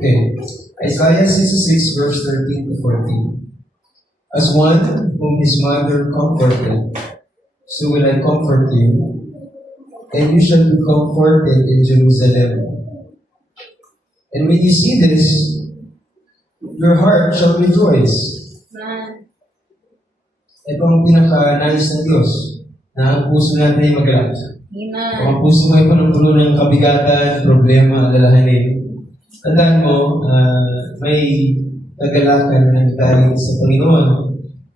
Okay. Isaiah 66 verse 13 to 14. As one whom his mother comforted, so will I comfort you, and you shall be comforted in Jerusalem. And when you see this, your heart shall rejoice. Ito ang pinaka-nais ng Diyos, na ang puso natin ay magalak. Kung ang puso mo ay punong-puno ng kabigatan, problema, alalahanin, tandaan mo, may kagalakan na galing sa Panginoon.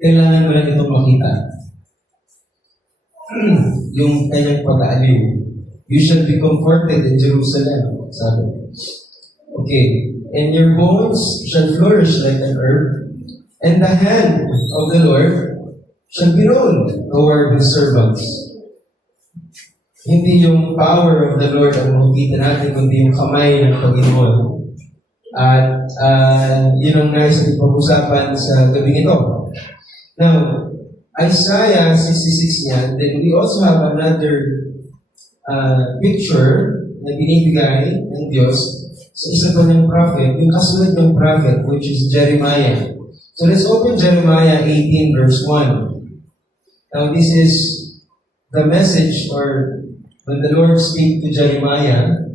Kailangan mo lang itong makita. Yung kanyang pag-aaliw. You shall be comforted in Jerusalem, sabi. Okay. And your bones shall flourish like an herb, and the hand of the Lord shall be known toward His servants. Hindi yung power of the Lord ang makikita natin, kundi yung kamay ng Panginoon. At yun ang nais na ipag-usapan sa gabing ito. Now, Isaiah 66 yan, then we also have another picture na binibigay ng Diyos sa isa pa ng prophet, yung kasunod ng prophet, which is Jeremiah. So let's open Jeremiah 18 verse 1. Now this is the message, or when the Lord speak to Jeremiah,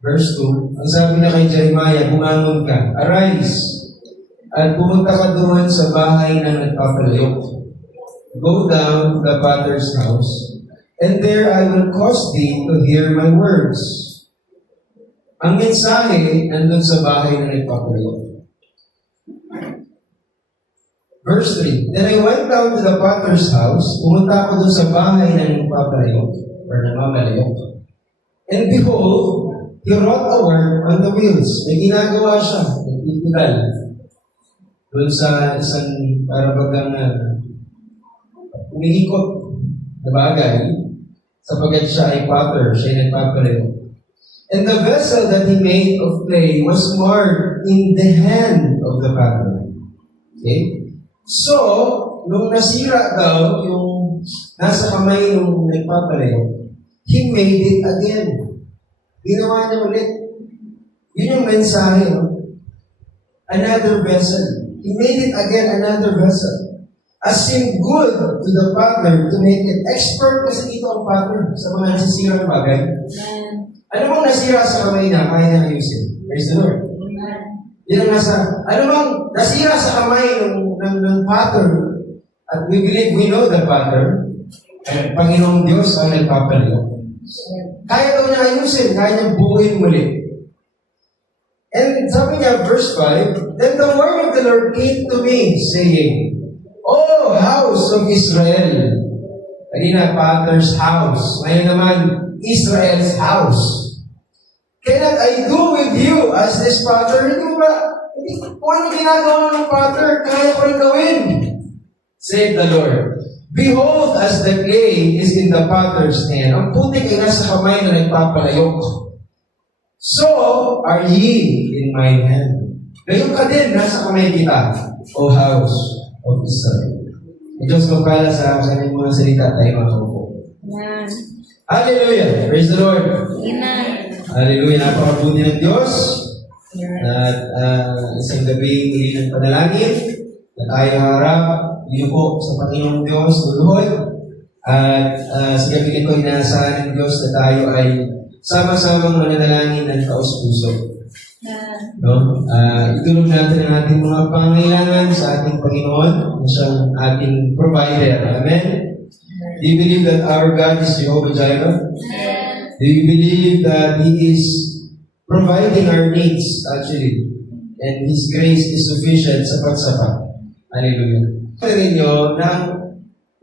verse 2, ang sabi na kay Jeremiah, bumangon ka, arise, at pumunta ka doon sa bahay ng nagpapalayok. Go down to the potter's house, and there I will cause thee to hear my words. Ang mensahe nandun sa bahay na nagpapalayok. Verse 3, Then I went down to the potter's house, pumunta ako dun sa bahay na nagpapalayok, or namamayok. And behold, he wrought a work on the wheels. May ginagawa siya, nagpipigal. Dun sa isang parabagang umiikot na bagay, sapagat siya ay potter, siya ay nagpapalayok. And the vessel that he made of clay was marred in the hand of the potter. Okay? So, nung nasira daw yung nasa kamay nung nagpapalayok, he made it again. Ginawa niya ulit. Yun yung mensahe. Another vessel. He made it again, another vessel. As seemed good to the potter to make it. Expert kasi dito ang potter sa mga nasisirang bagay. Ano bang nasira sa kamay na kaya na ayusin? Praise the Lord. Yan ang ano bang nasira sa kamay ng potter? At we believe we know the potter. Panginoong Diyos ang nagpapalayo. Kaya daw niya ayusin, kaya niya buuin muli. And sabi niya, verse 5, Then the word of the Lord came to me, saying, O house of Israel. Kanina, Potter's house. Ngayon naman, Israel's house. Cannot I do with you as this potter? Hindi ba? Kung ano ginagawa ng potter, kaya ko rin gawin. Said the Lord, Behold, as the clay is in the potter's hand, ang putik ay nasa kamay na nagpapalayok. So are ye in my hand. Gayon ka din, nasa kamay kita, O house of Israel. Diyos magpala sa kanyang mga salita tayo mga kaupo. Amen. Hallelujah! Praise the Lord! Amen. Hallelujah! Napakabuti ng Diyos. At isang gabi uli ng panalangin na tayo harap, yun po sa Panginoong Diyos, luluhod. At sa gabi ito, inaasahan ng Diyos na tayo ay sama-samang mananalangin ng taos-puso. No? Itulog natin ang ating mga pangailangan sa ating Panginoon na siyang ating provider. Amen? Do you believe that our God is Jehovah Jireh? Do you believe that He is providing our needs, actually? And His grace is sufficient, sapat-sapat. Hallelujah. Ito ninyo na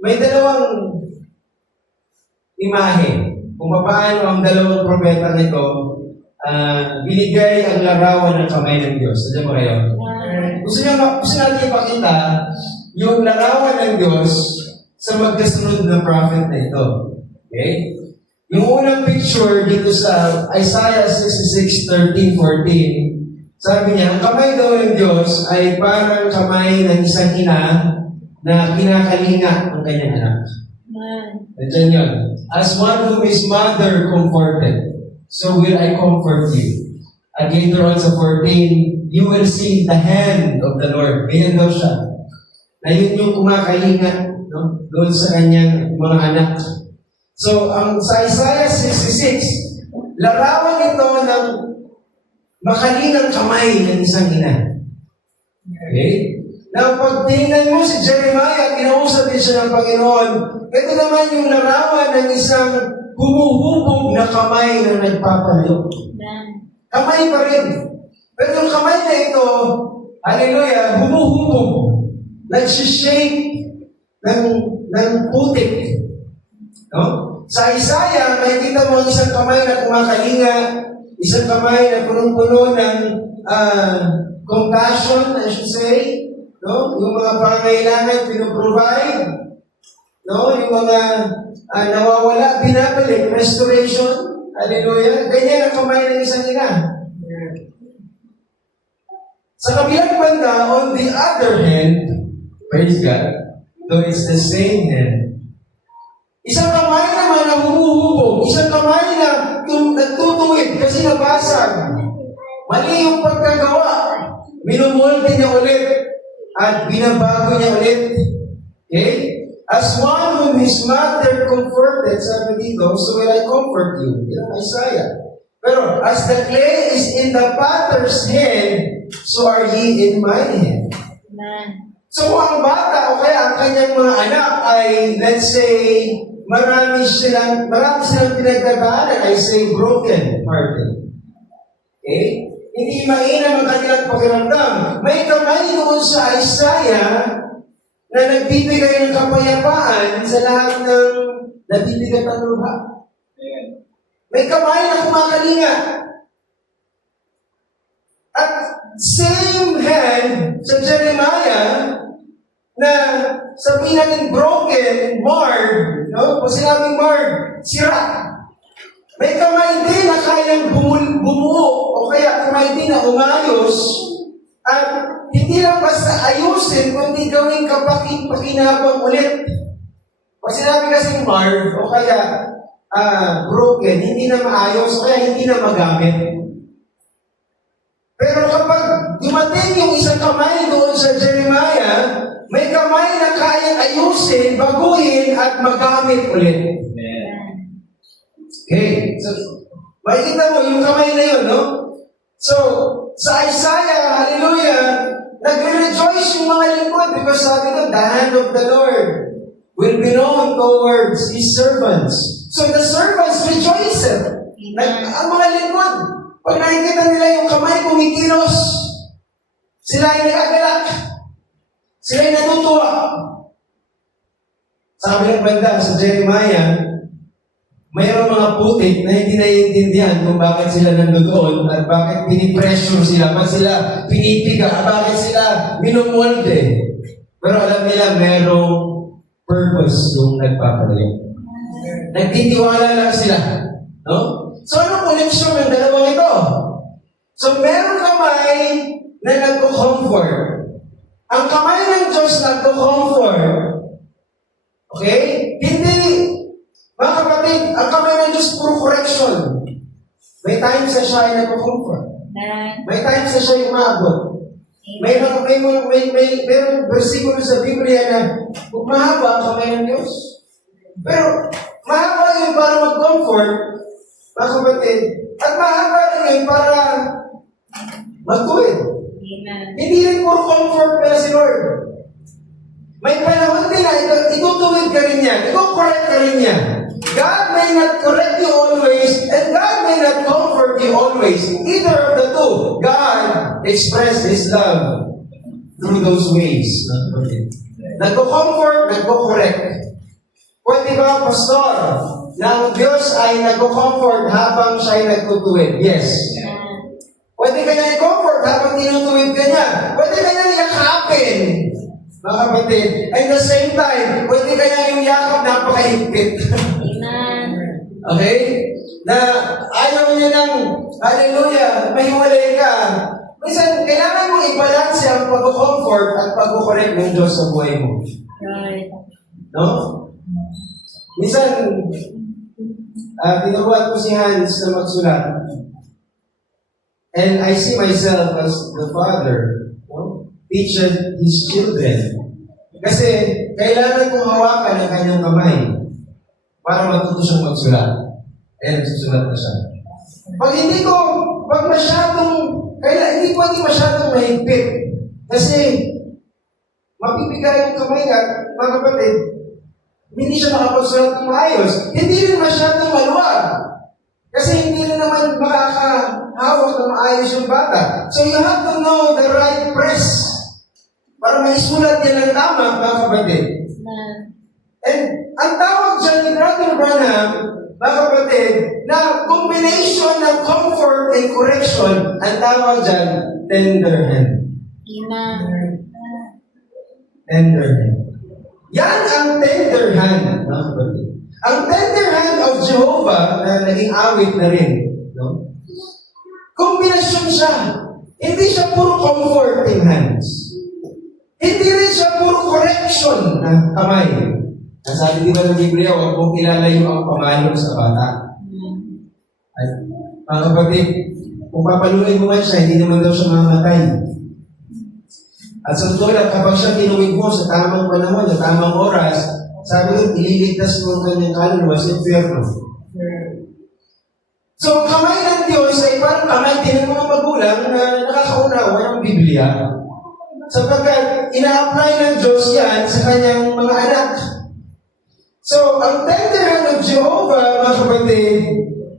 may dalawang imahe kung paano ang dalawang propeta nito binigay ang larawan ng kamay ng Diyos. Sadya mo kayo? Gusto natin ipakita yung larawan ng Diyos sa magkasunod na prophet na ito. Okay? Yung unang picture dito sa Isaiah 66:13-14, sabi niya, ang kamay daw ng Diyos ay parang kamay ng isang ina na kinakalinga ang kanyang anak. Nandiyan yun. As one whom his mother comforted, so will I comfort you. At later on sa 14, you will see the hand of the Lord. Ganyan daw siya. Na yun yung kumakalinga, no? Doon sa kanyang mga anak. So, sa Isaiah 66, larawan ito ng makalingang kamay ng isang ina. Okay? Now, pag tingnan mo si Jeremiah, kinausap din siya ng Panginoon, ito naman yung larawan ng isang humuhubog na kamay na nagpapalayo. Kamay pa rin. Pero yung kamay na ito, hallelujah, humuhubog. Nagsishake ng putik. No? Sa Isaiah, makikita mo ang isang kamay na kumakalinga, isang kamay na punong-puno ng compassion, I should say. No? Yung mga pangangailangan pinoprovide. No? Yung mga nawawala, binabalik, restoration. Hallelujah. Ganyan ang kamay ng isang ina. Sa kabilang banda, on the other hand, praise God, though it's the same hand, isang kamay naman na humuhubog, isang kamay na nagtutuwid kasi nabasag. Mali yung pagkagawa. Minumulti niya ulit at binabago niya ulit. Okay? As one whom his mother comforted, sabi dito, so will I comfort you. Yan ang Isaiah. Pero, as the clay is in the potter's hand, so are ye in my hand. Amen. So, ang bata o kaya ang kanyang mga anak ay, let's say, marami silang pinagdadaanan, I say, broken hearted. Okay? Hindi mainam ang kanilang pakiramdam. May kamay doon sa Isaiah na nagbibigay ng kapayapaan sa lahat ng nabibigat ang luha. May kamay na kumakalinga. At same hand sa Jeremiah na sabihin natin broken, marred, no? Pag sinabing marred, sira. May kamay din na kayang bumuo o kaya kamay din na umayos at hindi lang basta ayusin kundi gawing kapakinabang ulit. Pag sinabi kasing marred o kaya broken, hindi na maayos o kaya hindi na magamit. Pero kapag dumating yung isang kamay doon sa Jeremiah, may kamay na kayang ayusin, baguhin at magamit ulit. Okay, so makikita mo yung kamay na yun, no? So, sa Isaiah, hallelujah, nagre-rejoice yung mga lingkod because sabi ko, the hand of the Lord will be known towards His servants. So the servants rejoice. Ang mga lingkod, pag nakikita nila yung kamay kumikilos, sila ay nagagalak. Sila ay natutuwa. Sabi ng banda sa Jeremiah, mayroong mga putik na hindi naiintindihan kung bakit sila nandoon at bakit pinipressure sila, bakit sila pinipiga, bakit sila minumolde. Pero alam nila mayroong purpose yung nagpapalayo. Nagtitiwala lang sila. No? So anong connection ng dalawang ito? So meron kamay na nagko-comfort. Ang kamay ng Diyos nagko-comfort. Okay? Hindi, mga kapatid, ang kamay ng Diyos puro correction. May times na siya ay nagko-comfort. May times na siya ay umabot. Mayroong versikulo sa Biblia na mahaba ang kamay ng Diyos. Pero mahaba yun para mag-comfort, mga kapatid, at mahaba rin yun para magtuwid. Hindi rin puro comfort pala si Lord. May panahon din na itutuwid ka rin niya, ito-correct ka rin niya. God may not correct you always, and God may not comfort you always. Either of the two, God expressed His love through those ways. Nagko-comfort, nagko-correct. Pwede ba, Pastor, na ang Diyos ay nagko-comfort habang siya ay nagtutuwid? Yes. Pwede kanya i-comfort habang tinutuwid ka niya. Pwede kanya yakapin, mga kapatid. At the same time, pwede kanya yung yakap napakahigpit. Okay? Na ayaw niya ng, hallelujah, mahiwalay ka. Minsan, kailangan mong i-balance ang pag-comfort at pag-correct ng Diyos sa buhay mo. Right. No? Minsan, tinuruan ko si Hans na magsulat. And I see myself as the father, teaching his children. Kasi kailangan kong hawakan ang kanyang kamay para matuto siyang magsulat. Ayan, nagsusulat na siya. Hindi pwede masyadong mahigpit. Kasi mapipigay yung kamay nga, mga kapatid, hindi siya makapagsulat ng maayos. Hindi rin masyadong maluwag. Kasi hindi rin naman makakahawak ng maayos yung bata. So you have to know the right press para maisulat niya ng tama, mga kapatid. And ang tawag dyan ni Brother Branham, mga kapatid, na combination ng comfort and correction, ang tawag dyan, tender hand. Tender hand. Yan ang tender hand, mga kapatid. Ang tender hand of Jehovah, na naging awit na rin, no? Kombinasyon siya. Hindi siya puro comforting hands. Hindi rin siya puro correction na kamay. Sabi di ba ng Biblia, huwag mong ilalayo ang pamanong sa bata. Ay, mga kapatid, kung papaluin mo man siya, hindi naman daw siya mamatay. At sa tulad, kapag siya tinuwid mo sa tamang panahon, sa tamang oras, sabi ko, ililigtas mo ang kanyang kaluluwa sa impyerno. So, ang kamay ng Diyos ay parang kamay din ng mga magulang na nakakaunawa ng Biblia. Sapagkat ina-apply ng Diyos yan sa kanyang mga anak. So, ang tender hand of Jehovah, mga kapatid,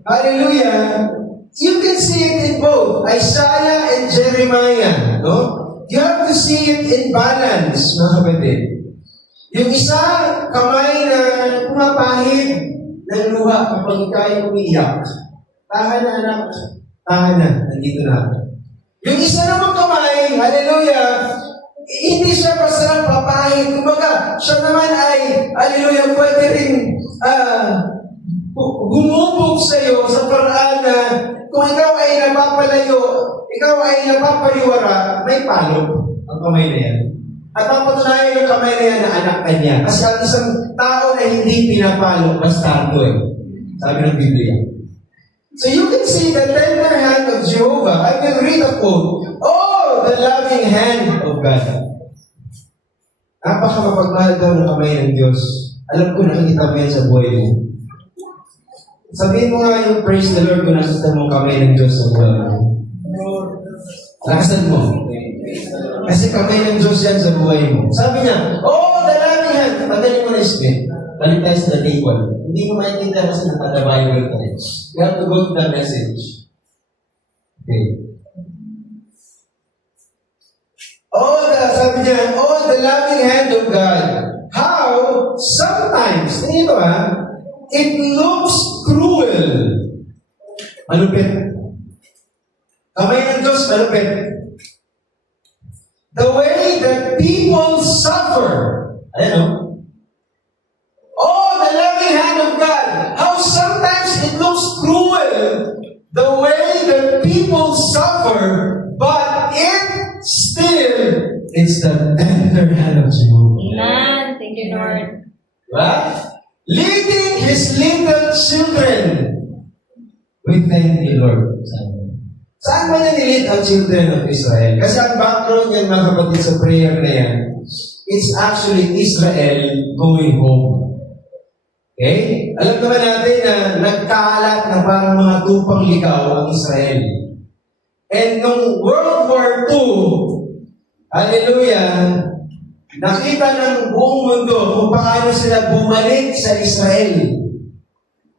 hallelujah, you can see it in both Isaiah and Jeremiah. No? You have to see it in balance, mga kapatid. Yung isa, kamay na pumapahid ng luha kapag ika'y umiiyak. Tahan na, anak. Tahan na. Nandito na. Yung isa namang kamay, hallelujah, hindi siya basta lang papahid. Kumbaga, siya naman ay, hallelujah, pwede rin humubog sa iyo sa paraan na kung ikaw ay napapalayo, ikaw ay napapariwara, may palo ang kamay na yan. At ang patunayan ng kamay na yan na anak ka niya. Kasi ang isang tao na hindi pinapalo, bastardo eh. Sabi ng Biblia. So you can see the tender hand of Jehovah. I will read a quote. Oh, the loving hand of God. Napaka-mapagmahal daw ng kamay ng Diyos. Alam ko, nakikita mo yan sa buhay mo. Sabihin mo nga yung praise the Lord kung nakikita mo kamay ng Diyos sa buhay mo. Lakasan mo. Kasi kamay ng Diyos yan sa buhay mo. Sabi niya, oh, the loving hand. Pagaling mo na isipin. Balik tayo sa table. Hindi mo maintindihan kasi nakada-Bible ka. You have to go to the message. Okay. Sabi niya, oh, the loving hand of God. How sometimes, ito it looks cruel. Malupit. Kamay ng Diyos, malupit. The way that people suffer. Ayan o. Oh, the loving hand of God. How sometimes it looks cruel. The way that people suffer. But it's the tender hand of Jehovah. Amen. Thank you, Lord. Right? Leading His little children. We thank you, Lord. Saan ba niya nilid ang children of Israel? Kasi ang background niyan, mga kapatid, sa prayer na yan, it's actually Israel going home. Okay? Alam naman natin na nagkalat na parang mga tupang ligaw ang Israel. And nung World War II, hallelujah, nakita ng buong mundo kung paano sila bumalik sa Israel.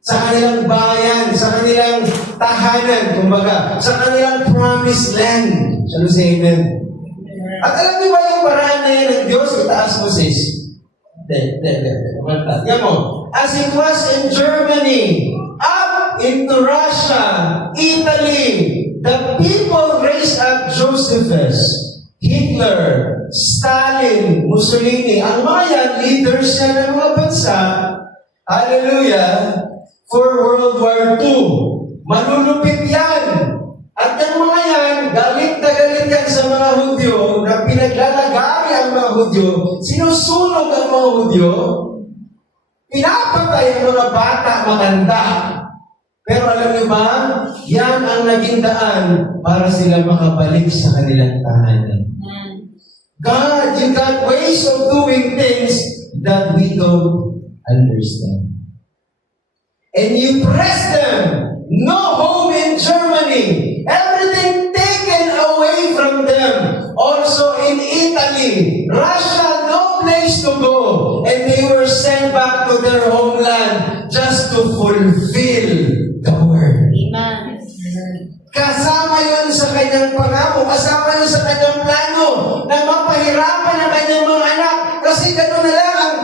Sa kanilang bayan, sa kanilang tahanan, kumbaga, sa kanilang promised land. Shall we say amen? At alam niyo ba yung paraan na yan ng Diyos? Itaas mo, sis. Yan mo. As it was in Germany, up into Russia, Italy, the people raised up Josephus, Hitler, Stalin, Mussolini, ang mga yan, leaders yan ng mga bansa, hallelujah, for World War II. Manunupit yan. At yung mga yan, galit na galit yan sa mga Hudyo, na pinaglalagari ang mga Hudyo, sinusunog ang mga Hudyo, pinapatay ang mga bata maganda. Pero alam niyo ba, yan ang naging daan para sila makabalik sa kanilang tahanan. God, you got ways of doing things that we don't understand. And you press them. No home in Germany. Everything taken away from them. Also in Italy, Russia, no place to go. And they were sent back to their homeland just to fulfill the word. Amen. Kasama yun sa kanyang pangako, kasama yun sa kanyang plano na mapahirapan ang kanyang mga anak. Kasi gano'n na lang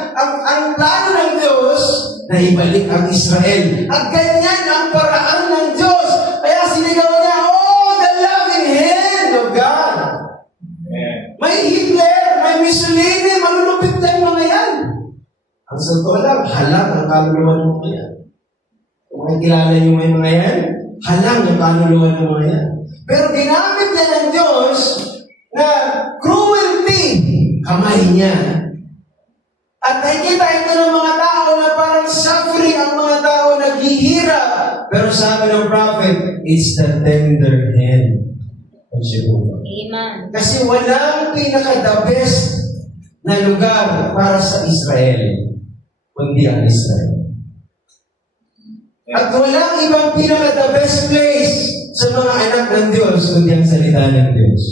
ang plano ng Diyos na ibalik ang Israel. At ganyan ang paraan ng Diyos. Kaya sinigaw niya, oh, the loving hand of God. May Hitler, may Mussolini, malulupit lang mga yan. Ang sa totoo lang, halang ang kaluluwa ng mga yan. Kung may kilala niyo may mga yan, halang ang kaluluwa ng mga yan. Pero ginamit niya ng Diyos na cruelty, kamay niya. At nakikita ito ng mga tao na parang suffering ang mga tao, naghihirap. Pero sabi ng prophet, it's the tender hand of Jehovah. Amen. Kasi walang pinaka-the best na lugar para sa Israel, kundi ang Israel. At walang ibang pinaka-the best place sa mga anak ng Diyos, kundi ang salita ng Diyos.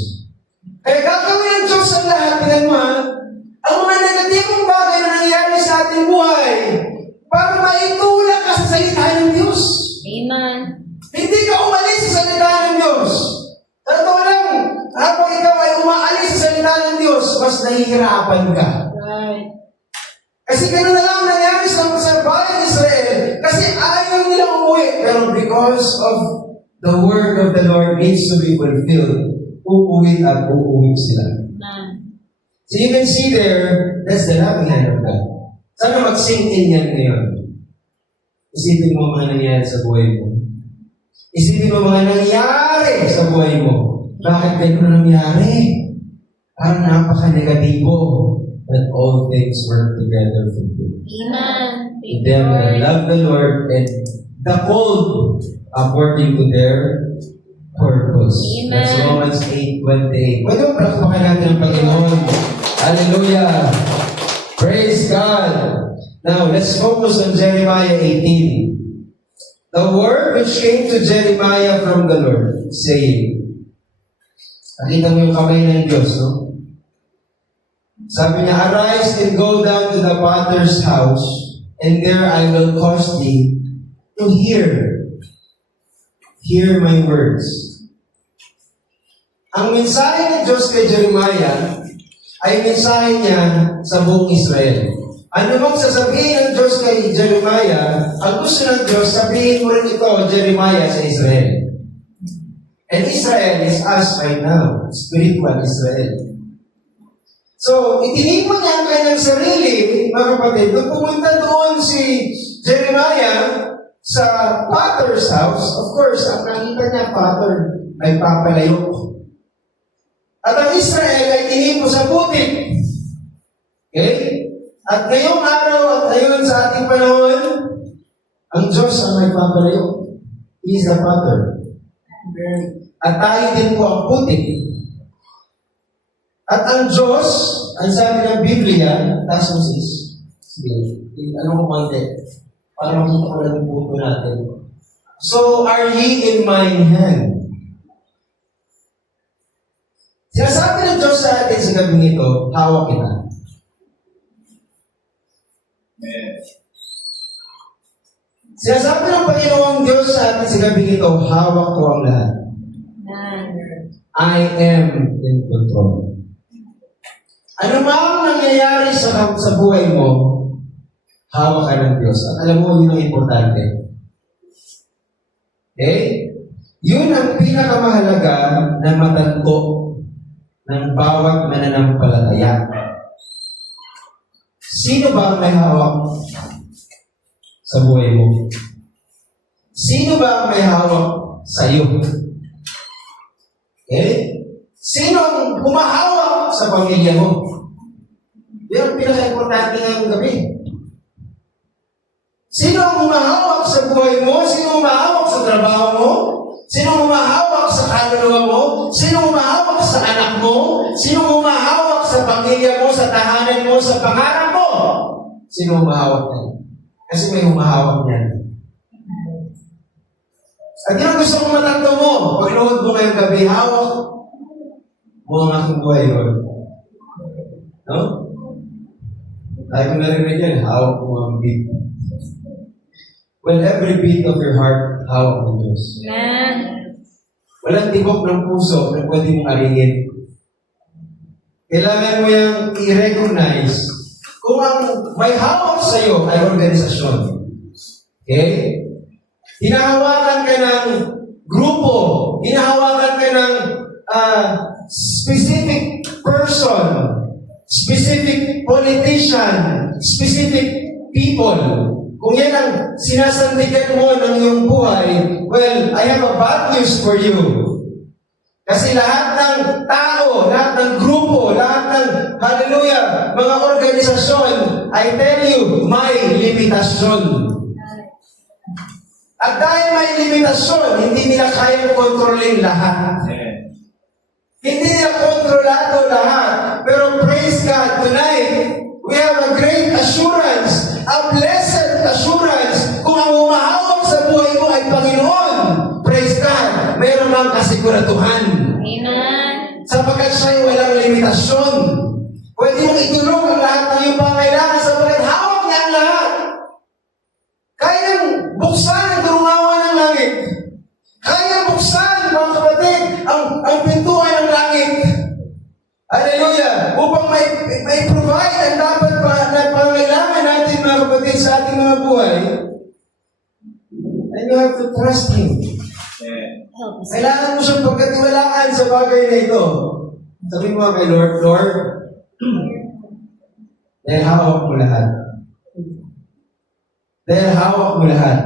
Kaya gagawin ng Diyos ang lahat, tingnan mo ha, ang mga negatibong bagay na nangyayari sa ating buhay, para maitulak ka sa salita ng Diyos. Amen. Hindi ka umalis sa salita ng Diyos. Totoo lang, habang ikaw ay umaalis sa salita ng Diyos, mas nahihirapan ka. Right. Kasi gano'n na lang nangyari sa bayan ng Israel. Kasi ayaw nilang umuwi. Pero because of the word of the Lord needs to be fulfilled, uuwi at uuwi sila. Amen. So you can see there, that's the loving hand of God. Sana mag-sink in yan ngayon. Isipin mo mga nangyari sa buhay mo. Isipin mo mga nangyari sa buhay mo. Bakit gano'n nangyari? Parang napaka-negatibo. That all things work together for good. Amen. To them that love the Lord and the called according to their purpose. Amen. That's Romans 8:28. Pwede mo palakpakan natin ang Panginoon. Hallelujah. Praise God. Now, let's focus on Jeremiah 18. The word which came to Jeremiah from the Lord, saying, nakita mo yung kamay ng Diyos, no? Sabi niya, arise and go down to the potter's house, and there I will cause thee to hear my words. Ang mensahe ng Diyos kay Jeremiah ay mensahe niya sa buong Israel. Ano bang sasabihin ng Diyos kay Jeremiah, ang gusto ng Diyos, sabihin mo rin ito, Jeremiah, sa Israel. And Israel is us right now, spiritual Israel. So, itinipon niya ang kanyang sarili, mga kapatid, nung pumunta doon si Jeremiah sa potter's house, of course, ang nakita niya, potter, ay papalayo. At ang Israel ay tinipon sa putik. Okay? At ngayong araw at ngayon sa ating panahon, ang Diyos ang may papalayo. He is the potter. At tayo din po ang putik. At ang Diyos, ang sabi ng Biblia, taas mo sis. Sige, ano ko konti? Para makita ko lang yung punto natin. So, are ye in mine hand? Sinasabi ng Diyos sa atin sa gabing ito, hawak kita. Sinasabi ng Panginoong Diyos sa atin sa gabing ito, hawak ko ang lahat. I am in control. Ano mang nangyayari sa buhay mo, hawak ka ng Diyos. At alam mo, yun ang importante. Okay? Yun ang pinakamahalaga na matanto ng bawat mananampalataya. Sino ba ang may hawak sa buhay mo? Sino ba ang may hawak sa iyo? Okay? Sino ang humahawak sa pamilya mo? Yan ang pinaka-importante ngayong gabi. Sino ang humahawak sa buhay mo? Sino humahawak sa trabaho mo? Sino humahawak sa kaluluwa mo? Sino humahawak sa anak mo? Sino humahawak sa pamilya mo, sa tahanan mo, sa pangarap mo? Sino humahawak niyan? Kasi may humahawak niyan. At yun ang gusto kong matanto mo. Pagluhod mo ngayong gabi, hawak mo ang aking buhay, Lord. No? Lagi ko narinig yan, hawak mo ang beat. Well, every beat of your heart, hawak ng Diyos. Amen. Walang tibok ng puso na pwede mong aringin. Kailangan mo yung i-recognize kung ang may hawak sa iyo ay organisasyon. Okay? Hinahawakan ka ng grupo. Hinahawakan ka ng specific person, specific politician, specific people. Kung yan ang sinasandigan mo ng iyong buhay, well, I have a bad news for you. Kasi lahat ng tao, lahat ng grupo, lahat ng, hallelujah, mga organisasyon, I tell you, may limitasyon. At dahil may limitasyon, hindi nila kayang kontrolin lahat. Hindi nila kontrolado lahat. Pero praise God, tonight, we have a great assurance, a blessed assurance, kung ang humahawak sa buhay mo ay Panginoon. Praise God, mayroon kang kasiguraduhan. Amen. Sapagkat siya'y walang limitasyon. Pwede mong itulong ang lahat ng iyong pangailangan sapagkat hawak niya ang lahat. Kaya buksan ang durungawan ng langit. Kaya buksan, mga kapatid, ang pintuan ng langit. Hallelujah! Upang may provide ang dapat na pangailangan natin, mga kapatid, sa ating mga buhay. And you have to trust Him. Help us. Kailangan mo siyang pagkatiwalaan sa bagay na ito. Sabi mo kay Lord, Lord, dahil hawak mo lahat. Dahil hawak mo lahat.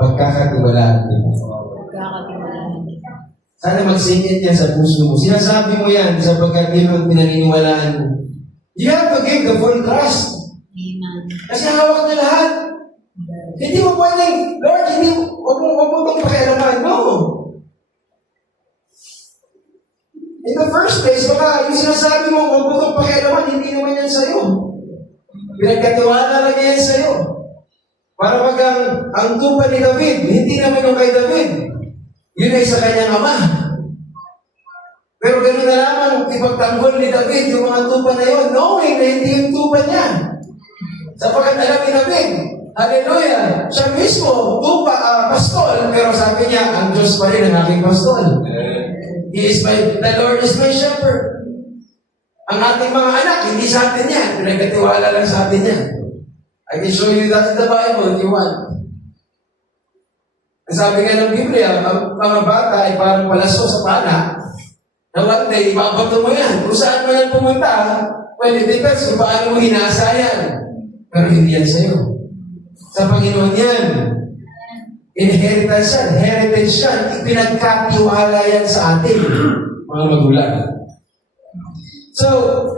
Pagkakatiwalaan mo. Pagkakatiwalaan. Sana magsingit yan sa puso mo. Sinasabi mo yan sapagkat yun ang pinaniniwalaan mo. You have to give the full trust. Amen. Kasi hawak na lahat. Hindi mo pwedeng, Lord, huwag mo itong pakialaman. No. In the first place, baka yung sinasabi mo, huwag mo itong pakialaman, hindi naman yan sa'yo. Pinagkatiwala lang yan sa'yo. Para pag ang tupa ni David, hindi naman yung kay David. Yun ay sa kanyang ama. Pero gano'n na lamang ipagtanggol ni David yung mga tupa na yun, knowing na hindi yung tupa niya. Sapagkat alam ni David, hallelujah, siya mismo, pastol, pero sabi niya, ang Diyos pa rin ang aking pastol. The Lord is my shepherd. Ang ating mga anak, hindi sa atin yan. Pinagkatiwala lang sa atin yan. I can show you that in the Bible if you want. Ang sabi nga ng Biblia, ang mga bata ay parang palaso sa pana, na one day, ipapato mo yan. Kung saan mo yan pumunta, well, it depends kung paano mo hinasa yan. Pero hindi yan sa'yo. Sa Panginoon yan. Inheritance yan, heritage yan, ipinagkatiwala yan sa atin, mga magulang. So,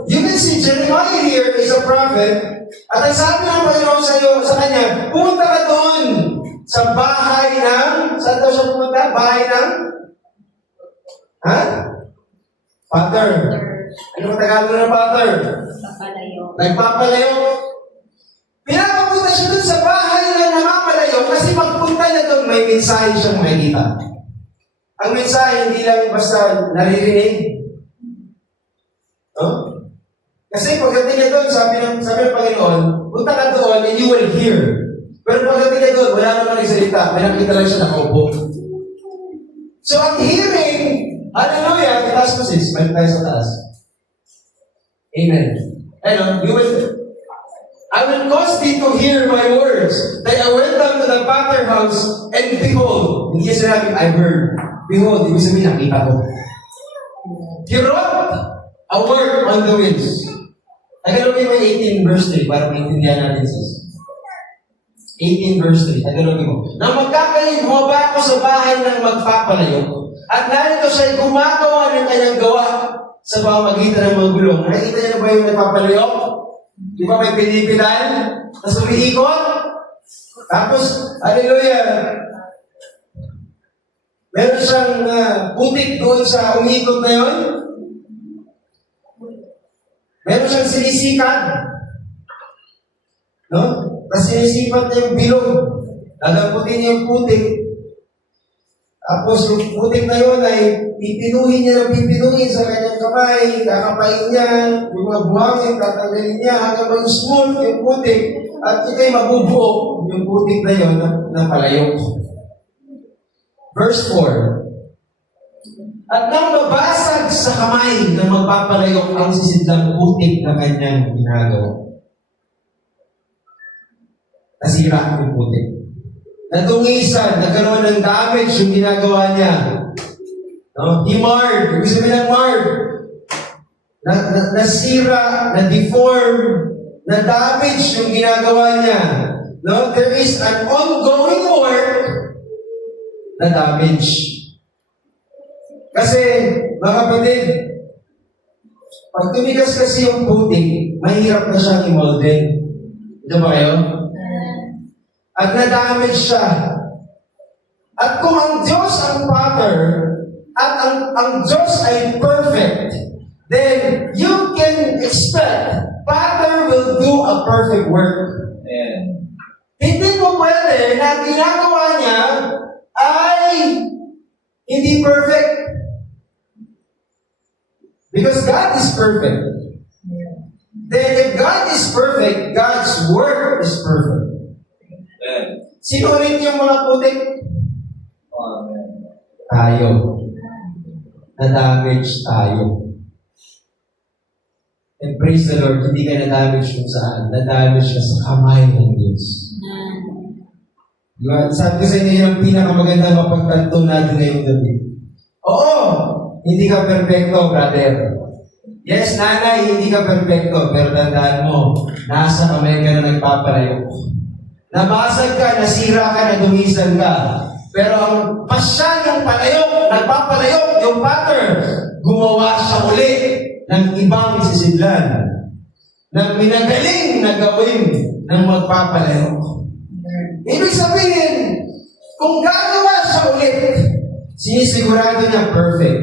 you can see Jeremiah here is a prophet, at ang sabi ng Panginoon sa kanya, pumunta ka doon sa bahay ng, saan daw siya pumunta? Bahay ng? Ha? Father. Ano ang Tagalog ng Father? Papalayo. Nagpapalayo. Pinapapunta siya doon sa bahay ng namamalayo kasi pagpunta niya doon, may mensahe siyang makikita. Ang mensahe hindi lang basta naririnig. No? Kasi pagdating niya doon, sabi ng Panginoon, punta ka doon and you will hear. Pero pagdating niya doon, wala naman nagsalita. May nakita lang siya nakaupo. So ang hearing, hallelujah, itaas mo sis, may tayo sa taas. Amen. Ano, I will cause thee to hear my words. Then I went down to the Father house, and behold, hindi niya sinabi, I heard. Behold, ibig sabihin, nakita ko. He wrote a word on the winds. Tagalogin mo 18 verse 3 para maintindihan natin sis. 18 verse 3, tagalogin mo. Nang magkakaling, bumaba ako sa bahay ng magpapalayo, at narito siya'y gumagawa ng kanyang gawa sa pamamagitan ng mga gulong. Nakikita niyo na ba yung nagpapalayo? Di ba may pinipidal? Tapos umiikot? Tapos, hallelujah, meron siyang putik doon sa umiikot na yun. Meron siyang sinisikat. No? Tapos sinisipat niya yung bilog. Lalaputin niya yung putik. Tapos yung putik na yun ay pipinuhin niya ng pipinuhin sa kanyang kamay. Kakapain niya. Yung mga buhangin, tatanggalin niya hanggang mag-smooth yung putik. At ikay mabubuo yung putik na yun na palayok. Verse 4. At nang mabasag sa kamay ng magpapalayok ang sisidlang putik na kanyang ginagawa. Nasira yung putik. Natungisan, nagkaroon ng damage yung ginagawa niya. No? He marred. Ibig sabihin ng marred. Nasira, na-deform, na-damage yung ginagawa niya. No? There is an ongoing work na damage. Kasi, mga kapatid, pag tumigas kasi yung putik, mahirap na siyang i-molde. Ito ba kayo? At na-damage siya. At kung ang Diyos ang Father, at ang Diyos ay perfect, then you can expect Father will do a perfect work. Amen. Hindi mo pwede na ginagawa niya ay hindi perfect. Because God is perfect. Then if God is perfect, God's work is perfect. Amen. Sino ulit yung mga putik? Amen. Tayo. Na-damage tayo. And praise the Lord, hindi ka na-damage kung saan. Na-damage ka sa kamay ng Diyos. Diba? Sabi ko sa inyo, yung pinakamaganda mapagtanto natin ngayong gabi. Oo! Hindi ka perfecto, brother. Yes, nanay, hindi ka perfecto. Pero tandaan mo, nasa kamay ka na nagpapalayo. Nabasag ka, nasira ka, nadumisan ka. Pero ang pasya ng palayok, nagpapalayok, yung Father, gumawa siya uli ng ibang sisidlan. Na minagaling na gawin ng magpapalayok. Ibig sabihin, kung gagawa siya ulit, sinisigurado niya perfect.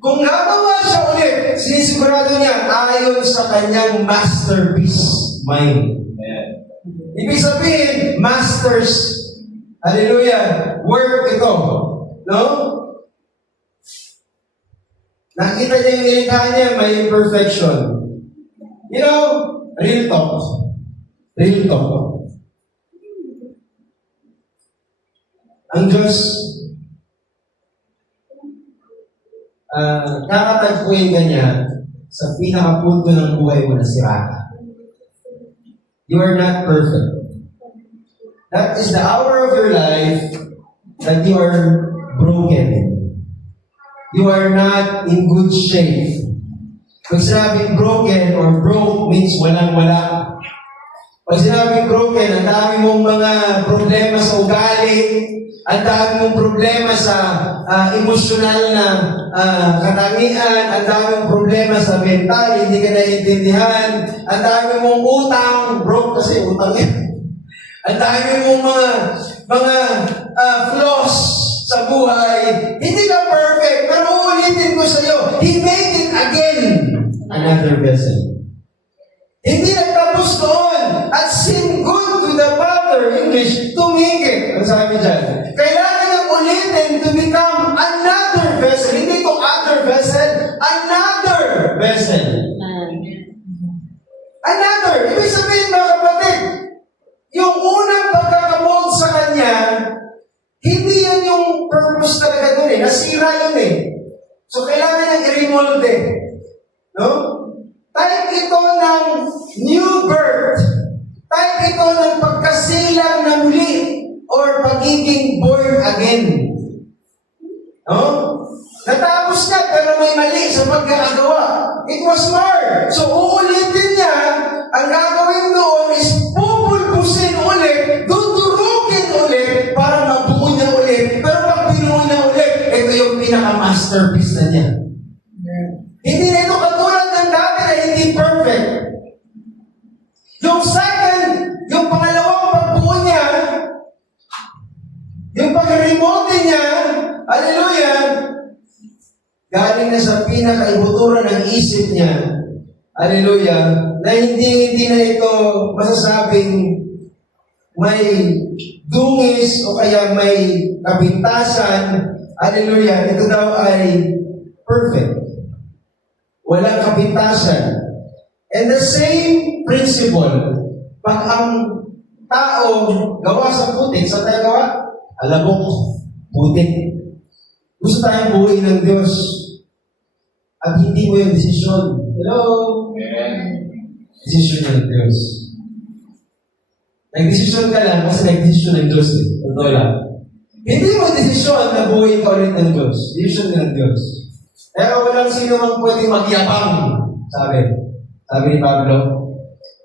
Kung gagawa siya ulit, sinisigurado niya ayon sa kanyang masterpiece mind. Amen. Ibig sabihin, masters, hallelujah, work ito. No? Nakita niya yung nilikha niya, may imperfection. You know, real talk. Real talk. Ang Diyos, kakatagpuin ka niya sa pinakapunto ng buhay mo na sira ka. You are not perfect. That is the hour of your life that you are broken. You are not in good shape. Pag sinabing broken or broke means walang-wala. Pag sinabing broken, ang dami mong mga problema sa ugali, ang dami mong problema sa emosyonal na katangian, ang dami mong problema sa mental, hindi ka naiintindihan, ang dami mong utang, broke kasi utang yan. Ang dami mong mga flaws sa buhay. Hindi ka perfect, pero uulitin ko sa iyo, He made it again another vessel. Hindi nagtapos doon at seem good to the Father, English, to make it. Ang sabi dyan, kailangan niyang ulitin to become another vessel. Hindi to other vessel, another vessel. Another. Ibig sabihin mga kapatid, yung unang pagkakamold sa Kanya, hindi yan yung purpose talaga doon eh. Nasira yun eh. So kailangan niyang i-remold eh. No? Type ito ng new birth. Type ito ng pagkasilang na muli or pagiging born again. No? Natapos na pero may mali sa pagkakagawa. It was marred. So uulitin niya, ang gagawin doon is pupulpusin ulit, dudurugin ulit para mabuo niya ulit. Pero pag binuo niya ulit, ito yung pinaka-masterpiece na niya. Hindi na ito katulad ng dati na hindi perfect. galing na sa pinakaibuturan ng isip niya, hallelujah, na hindi na ito masasabing may dungis o kaya may kapintasan, hallelujah, ito daw ay perfect. Walang kapintasan. And the same principle, pag ang tao gawa sa putik, saan tayo gawa? Alabok, putik. Gusto tayong buuin ng Diyos. At hindi mo yung desisyon. Hello? Amen. Desisyon ng Diyos. Nagdesisyon ka lang kasi nagdesisyon ng Diyos. Totoo lang. Hindi mo desisyon na buuin ka ulit ng Diyos. Desisyon ng Diyos. Pero walang sino mang pwedeng magyabang. Sabi ni Pablo,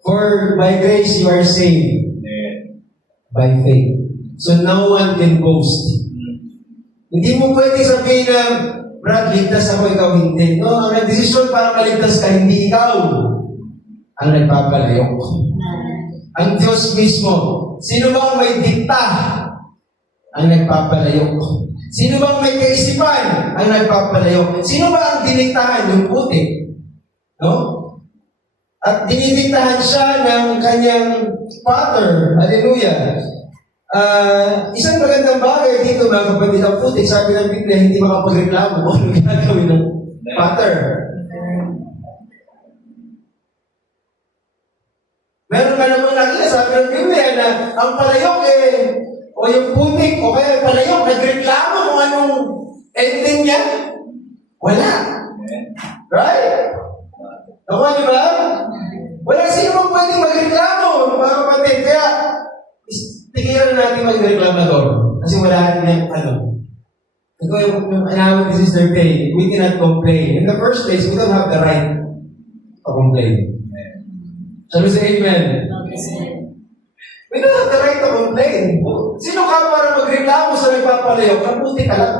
for by grace you are saved Amen. by faith. So no one can boast. Hindi mo pwede sabihin na, Brad, ligtas ako, ikaw hindi. No, ang nagdesisyon para maligtas ka, hindi ikaw ang nagpapalayok. Ang Diyos mismo. Sino bang may dikta? Ang nagpapalayok. Sino bang may kaisipan? Ang nagpapalayok. Sino ba ang diniktahan? Yung putik. No? At dinidiktahan siya ng kanyang Father. Hallelujah. Isang magandang bagay dito, mga kapatid, ang putik, sabi ng Biblia, hindi makapagreklamo kung ano ginagawin ng Father. Meron ka namang nakita, sabi ng Biblia, na ang palayok o yung putik, o kaya palayok, nagreklamo kung anong ending niya. Wala. Right? Nakuha niyo ba? Wala sino mong pwedeng magreklamo, mga kapatid. Kaya, tigilan natin magreklamador. Kasi wala rin yung Ito yung anawin ni Sister Kay, we cannot complain. In the first place, we don't have the right to complain. Shall we say amen? We don't have the right to complain. Sino ka para magreklamo sa nagpapalayok? Kaputi ka lang.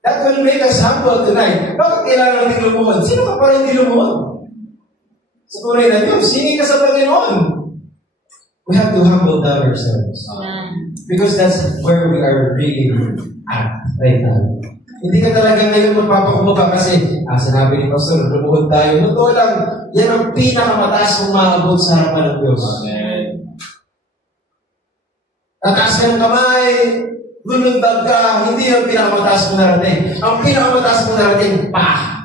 That will make us humble tonight. Bakit kailangan natin lumuhod? Sino ka para hindi lumuhod? Sa tunay na Diyos, singin ka sa Panginoon. We have to humble down ourselves. Because that's where we are really at right now. Hindi ka talaga ngayon magpapakumbaba kasi, sinabi ni Pastor, lumuhod tayo. Totoo lang, yan ang pinakamataas kung maabot sa harapan ng Diyos. Amen. Tataas ka ng kamay, lunundag ka, hindi ang pinakamataas mo narating. Ang pinakamataas mo narating, paa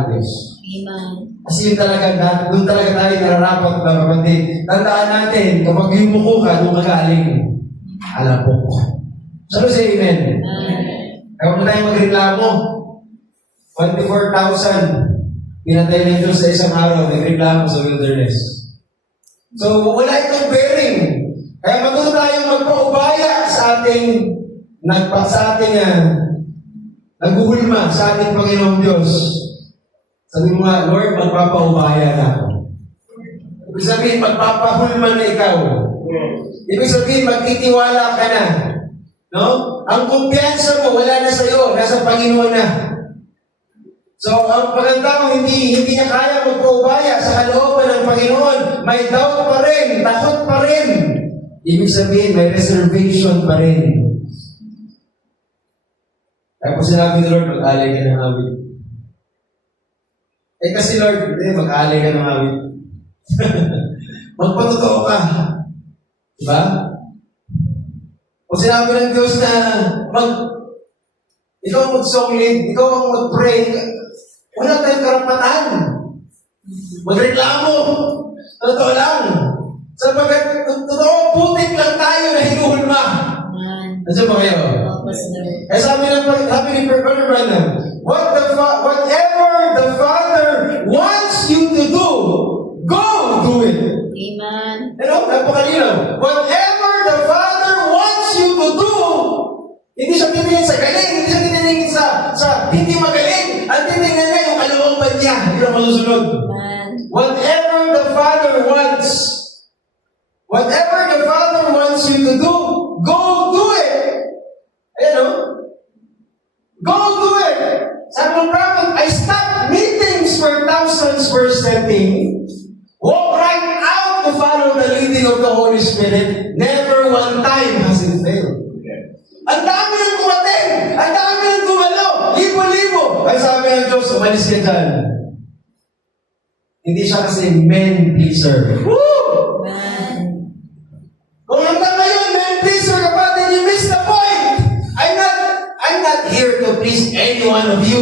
ng Diyos. Amen. Kasi yun talaga, doon talaga tayo nararapat, mga kapatid. Tandaan natin, kapag yumuko ka, doon ka galing. Alapok. So, say amen. Kaya kung tayo magreklamo, 24,000 pinatay ng Diyos sa isang araw, nagreklamo sa wilderness. So, wala itong bearing. Kaya matuto tayong magpaubaya sa ating naghuhulma sa ating Panginoong Diyos. Sabi mo nga, Lord, magpapaubaya na ako. Ibig sabihin, magpapahulma na ikaw. Ibig sabihin, magtitiwala ka na. No? Ang kumpiyansa mo, wala na sa iyo, nasa Panginoon na. So, ang pagkanta mo, hindi niya kaya magpaubaya sa kalooban ng Panginoon. May doubt pa rin, takot pa rin. Ibig sabihin, may reservation pa rin. Kaya po sinabi ni Lord, mag-alay ka ng awit. Kasi Lord, mag-alay ka ng awit. Magpatotoo ka. Diba? O sinabi ng Diyos na ikaw ang mag-song lead, ikaw ang mag-pray, wala tayong karapatan. Magreklamo. Totoo lang. Sapagkat totoo, putik lang tayo na hinuhulma. Nandiyan ba kayo? Eh sabi ni Brother Branham, whatever the Father wants you to do, go do it. Amen. Napakalinaw. Whatever the Father wants you to do, hindi siya titingin sa galing, hindi siya titingin sa hindi magaling. Ang titingin niya yung kalooban niya, hindi na malusunod. Whatever the Father wants you to do, go do it. Go do it. Sabi ng prophet, I stopped meetings where thousands were setting. Walk right out to follow the leading of the Holy Spirit. Never one time has it failed. Ang dami ng kumating! Ang dami ng dumalo! Libo-libo! Diyos, umalis ka dyan. Hindi siya kasi men pleaser. Woo! Amen. Kung hanggang ngayon, men pleaser ka pa, then you miss the point. I'm not here to please any one of you.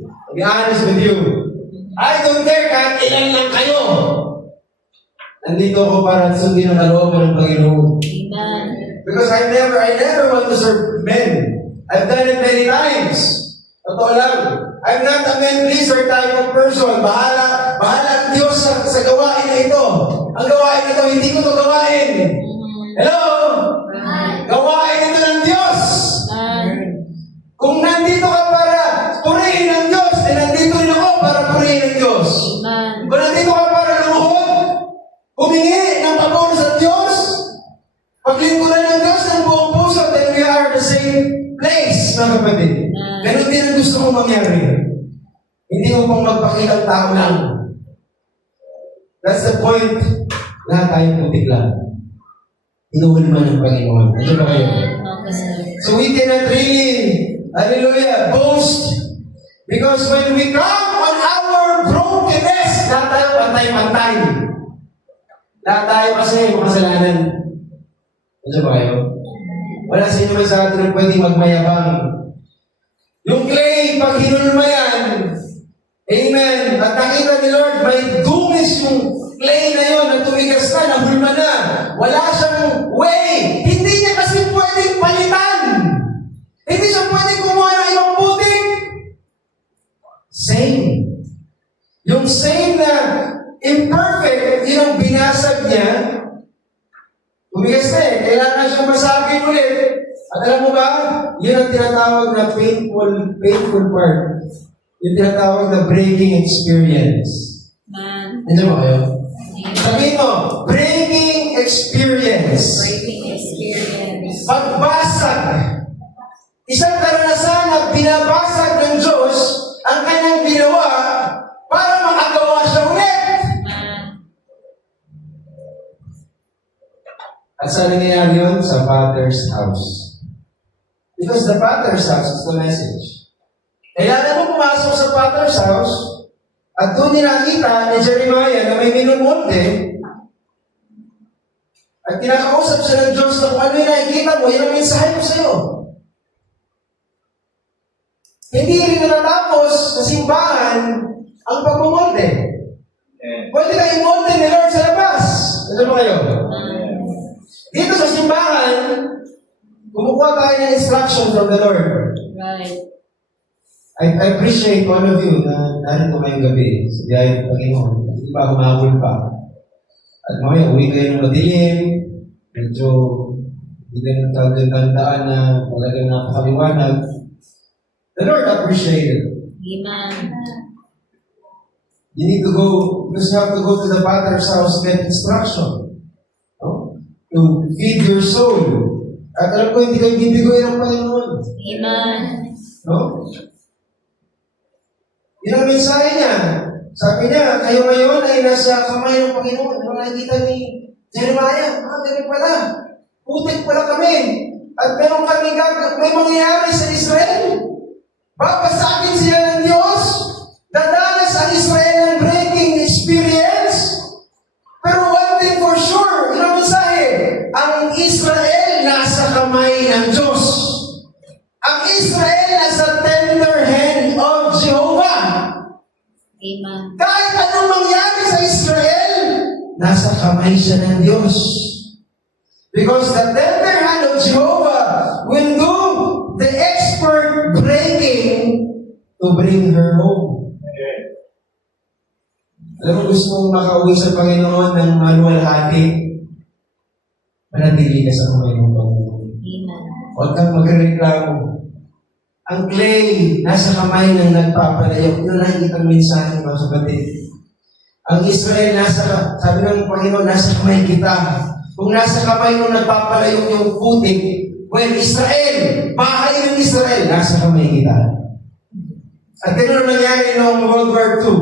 To be honest with you. I don't care kahit ilan lang kayo. Nandito ako para sundin ang kalooban ng Panginoon. Amen. Because I never want to serve men. I've done it many times. Totoo lang. I'm not a men pleaser type of person. Bahala ang Diyos sa gawain na ito. Ang gawain na ito, hindi ko ito gawain. Hello? Gawain ito ng Diyos. Kung nandito ka para purihin ng Diyos, eh nandito rin ako para purihin ng Diyos. Kung nandito ka para lumuhod, humingi ng pabor sa Diyos, paglingkuran ng Diyos ng buong puso, then we are the same place, mga kapatid. Ganun din ang gusto kong mangyari. Hindi ko pang magpakitang tao lang. That's the point. Lahat tayong putik lang. Inuhulman ng Panginoon. Ito ba kayo? So we cannot really, hallelujah, boast. Because when we come on our brokenness, lahat tayo pantay-pantay. Lahat tayo kasi makasalanan. Ito ba kayo? Wala sino man sa atin ang pwede magmayabang. Yung clay, pag hinulma yan, amen, at nakita ni Lord, may dungis yung clay na yun, at tumigas na, nahulma na. Wala siyang way. Hindi niya kasi pwedeng palitan. Hindi siya pwedeng kumuha ng ibang putik. Same. Yung same na imperfect, yun ang binasag niya, tumigas na eh. Kailangan siyang masagin ulit. At alam mo ba, yun ang tinatawag na painful part. Yung tinatawag na breaking experience. Nandiyan mo kayo? Sabihin mo, breaking experience. Breaking experience. Pagbasag. Isang karanasan na binabasag ng Diyos ang kanyang ginawa para makagawa siya ulit. At saan nangyayari yun? Sa Father's house. Because the Father's house is the message. Kailangan mo pumasok sa Father's house at doon nakita ni Jeremiah na may minumonte at kinakausap siya ng Diyos na kung ano yung nakikita mo, yun ang mensahe ko sa'yo. Hindi rin natatapos sa simbahan ang pagmumonte. Pwede kayong monte ni Lord sa labas. Ano ba kayo? Dito sa simbahan, kumukuha tayo ng instruction from the Lord. Right. I appreciate all of you na narito ngayong gabi sa biyaya ng Panginoon. Hindi ba humabol pa? At mamaya, uwi kayo ng madilim. Medyo hindi ka nagtagandaan na talagang napakaliwanag. The Lord appreciated. Amen. You need to go, because you have to go to the Father's house to get instruction. No? To feed your soul. At alam ko, hindi kayo bibigoy ng Panginoon. Amen. No? Yun ang mensahe niya. Sabi niya, kayo ngayon ay nasa kamay ng Panginoon. Ano nakikita ni Jeremiah? Ganun pala. Putik pala kami. At meron kami may mangyayari sa Israel. Babasagin sila ng Diyos. Dadanas ang Israel ng breaking experience. Pero one thing for sure, yun ang mensahe. Ang Israel nasa kamay ng Diyos. Ang Israel nasa tender hand of Jehovah. Amen. Kahit anong mangyari sa Israel, nasa kamay siya ng Diyos. Because the tender hand of Jehovah will do the expert breaking to bring her home. Alam mo, gusto mong makauwi sa Panginoon ng maluwalhati, manatili ka sa kamay ng Panginoon. Amen. Huwag kang magreklamo. Ang clay, nasa kamay ng nagpapalayo. Yun ang nakikita ang mensahe, mga kapatid. Ang Israel, sabi ng Panginoon, nasa kamay kita. Kung nasa kamay ng nagpapalayo yung putik, well, Israel, bahay ng Israel, nasa kamay kita. At ganun ang nangyari noong World War II.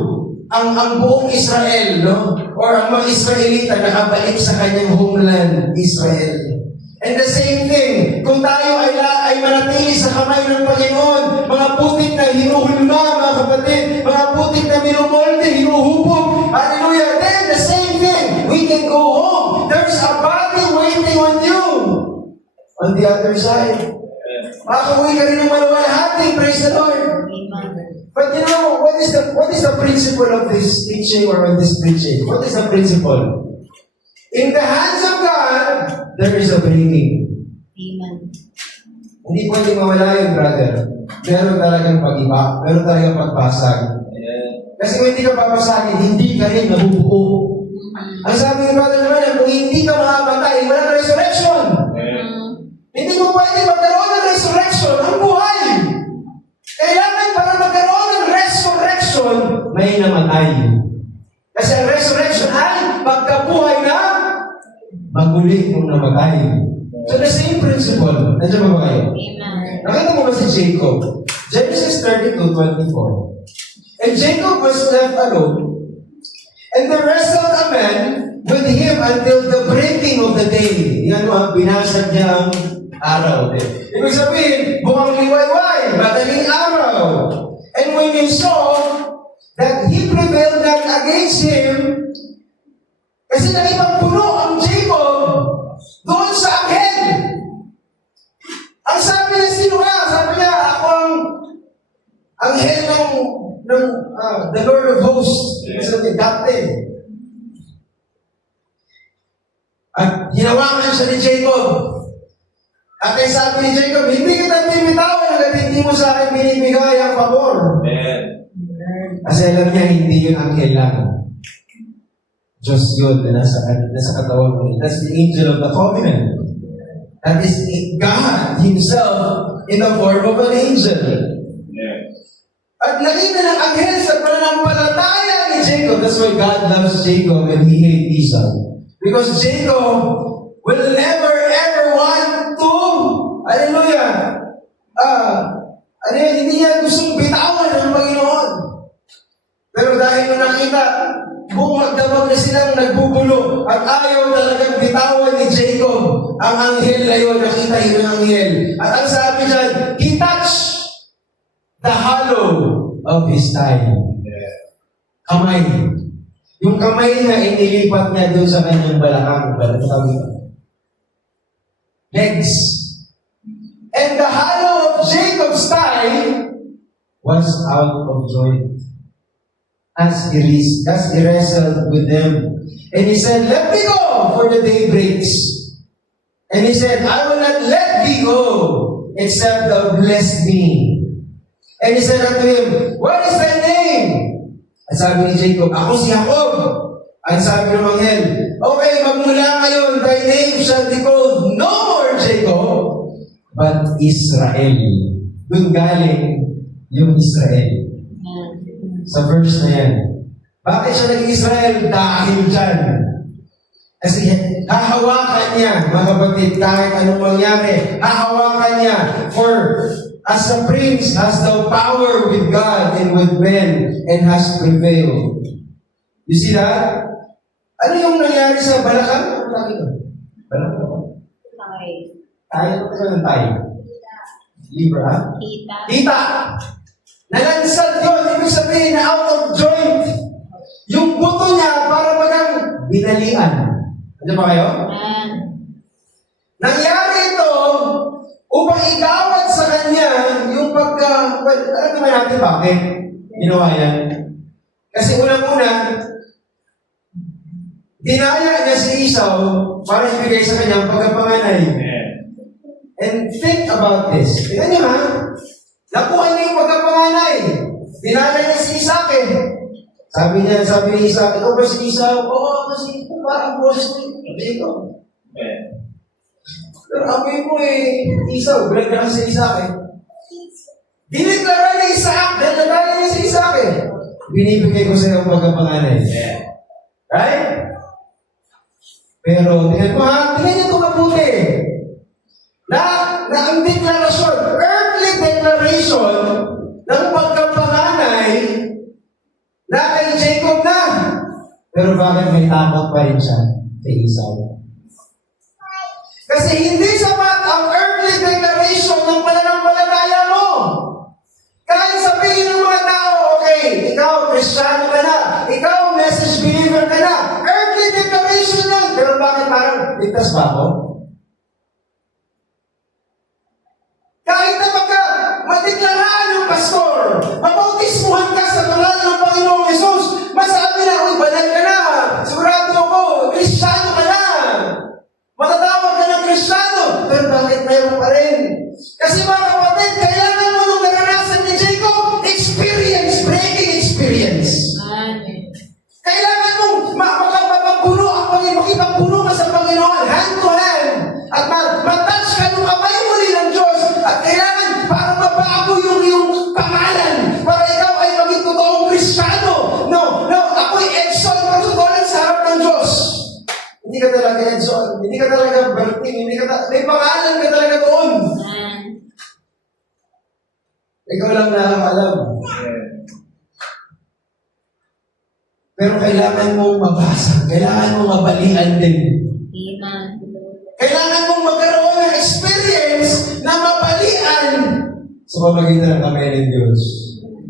Ang buong Israel, no? Or ang mga Israelita nakabalik sa kanyang homeland, Israel. And the same thing, kung tayo ay manatili sa kamay ng Panginoon, mga putik na hinuhulma, mga kapatid, mga putik na minumolde, hinuhubog, hallelujah, then the same thing, we can go home. There's a body waiting on you on the other side. Makakauwi ka rin ng maluwalhati, praise the Lord. Amen. But you know, what is the principle of this teaching or of this preaching? What is the principle? In the hands of God, there is a breaking. Amen. Hindi pwede mawala yun, brother. Meron talagang pag-iba, meron talagang pagbasag. Kasi kung hindi ka papasagin, hindi ka rin nabubuo. Ang sabi ng brother naman, kung hindi ka makamatay, walang resurrection. Hindi mo pwede magkaroon ng resurrection ang buhay. Kailangan para magkaroon ng resurrection, may namatay. Kasi ang resurrection ay pagkabuhay na maguli kung namatay. So the same principle. Nandiyan ba kayo? Amen. Nakita mo ba si Jacob? Genesis 32:24. And Jacob was left alone, and there wrestled a man with him until the breaking of the day. Yan mo, binasag niya ang araw. Ibig sabihin, buwang liwayway, madaling araw. And when you saw that he prevailed not against him, kasi nakipagpuno ang Jacob doon sa anghel. Ang sabi niya, sino ka? Sabi niya, ako ang anghel ng the Lord of Hosts. Sabi niya, captain. At hinawakan siya ni Jacob. At ay sabi ni Jacob, hindi kita bimitawan hanggang hindi mo sa akin binibigay ang pabor. Kasi alam niya, hindi yun anghel lang. Diyos yun na nasa katawan mo. That's the angel of the covenant. That is God Himself in the form of an angel. At nakita ng anghel sa pananampalataya ni Jacob. That's why God loves Jacob and He hates Esau. Because Jacob will never ever want to, hallelujah, hindi niya gustong bitawan ng Panginoon. Pero dahil nakita, buong magdamag na silang nagbubulo at ayaw talagang bitawan ni Jacob ang anghel na yun, nakita yun ang anghel. At ang sabi dyan, he touched the hollow of his thigh. Kamay. Yung kamay na inilipat niya doon sa kanyang balakang. Legs. And the hollow of Jacob's thigh was out of joint. As he wrestled with them. And he said, let me go, for the day breaks. And he said, I will not let thee go, except thou bless me. And he said unto him, what is thy name? At sabi ni Jacob, ako si Jacob. Ang sabi ng anghel, okay, magmula ngayon, thy name shall be called no more Jacob, but Israel. Doon galing yung Israel. Sa verse na yan. Bakit siya naging Israel? Dahil dyan. Kasi hahawakan niya, mga kapatid, kahit anong mangyari, hahawakan niya. For as a prince has the power with God and with men and has prevailed. You see that? Ano yung nangyari sa Balakang? Balakang? Tayo ba ng tayo? Libra? Kita! Nalansad yun, ibig sabihin na out of joint. Yung buto niya para magang binalian. Ano ba kayo? Nangyari ito upang igawad sa kanya yung alam naman natin bakit ginawa yan. Kasi unang-una, dinaya niya si Esau para ibigay sa kanya ang pagkapanganay. And think about this. Tingnan niyo ha, nakuha niya yung pagkapanganay. Dinala niya si Isaac eh. Sabi ni Isaac, ikaw ba si Esau? Oo, kasi parang boses mo. Hindi ko. Pero amoy mo eh, Esau, bilang na kasi si Isaac eh. Dineklara ni Isaac, dahil nadala niya si Isaac eh. Binibigay ko sa iyo ang pagkapanganay. Right? Pero, tingnan mo ha, tingnan niyo ito mabuti. Na ang deklarasyon, earthly declaration ng pagkapanganay na kay Jacob na. Pero bakit may takot pa rin siya kay Esau? Kasi hindi sapat ang earthly declaration ng pananampalataya mo. Kahit sabihin ng mga tao, okay, ikaw, Kristiyano ka na, ikaw, message believer ka na, earthly declaration lang. Pero bakit parang, ligtas ba ako? Kahit na madeklaraan ng pastor, mabautismuhan ka sa pangalan ng Panginoong Yesus, masabi na, uy, banal ka na, sigurado ako, Kristiyano ka na, matatawag ka ng Kristiyano, pero bakit mayroon pa rin? Kasi mga kapatid, kailangan mo nung naranasan ni Jacob, experience, breaking experience. Amen. Kailangan mong makapagpuno ang Panginoon, makipagpuno ka sa Panginoon, hand to hand, at matouch ka ng kamay muli ng Diyos, at kailangan para mabago yung iyong pangalan, para ikaw ay maging totoong Kristiyano. No, ako'y Edson, pero totoo lang sa harap ng Diyos. Hindi ka talaga Edson, hindi ka talaga Berting, may pangalan ka talaga doon. Amen. Ikaw lang nakakalam. Pero kailangan mong mabasa, kailangan mong mabalian din. Amen. Kailangan mong magkaroon ng experience na mabalian sa pamagitan ng kamay ng Diyos.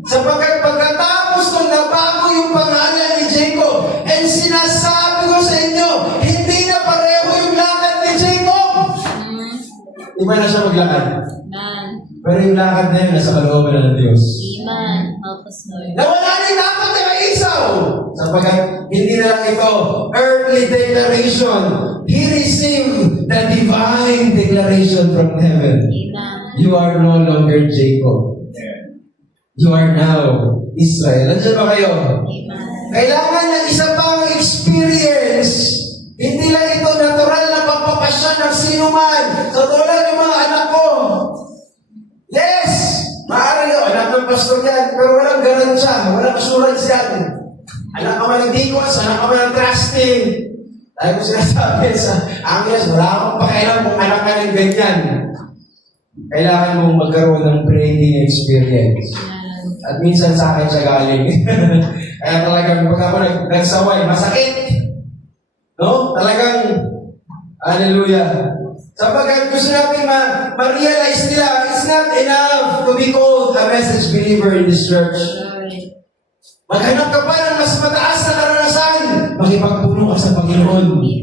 Sapagkat pagkatapos nung nabago yung pangalan ni Jacob, and sinasabi ko sa inyo, hindi na pareho yung lakad ni Jacob. Iba na siya maglakad. Amen. Pero yung lakad na yun, nasa kalooban na ng Diyos. Amen. Help us, Lord. Nawala na yung lakad ni Esau. Sapagkat hindi na lang ito earthly declaration. He received the divine declaration from heaven. Amen. You are no longer Jacob. You are now Israel. Nandiyan ba kayo? Amen. Kailangan ng isa pang experience. Hindi lang ito natural na pagpapasya ng sinuman. Sa tulad ng mga anak ko. Yes! Maaari yun. Anak ng pastor yan. Pero walang garansya. Walang assurance yan. Anak ka man ng deacons. Anak ka man ng trustee. Dahil ko sinasabi sa Angeles, wala akong pakialam kung anak ka ng ganyan. Kailangan mong magkaroon ng breaking experience. Amen. At minsan sa akin siya galing. Kaya talagang pag ako nagsaway, masakit. No? Talagang, hallelujah. Sapagkat gusto natin ma-realize nila, it's not enough to be called a message believer in this church. Lord. Maghanap ka pa ng mas mataas na karanasan. Makipagpuno ka sa Panginoon. Amen.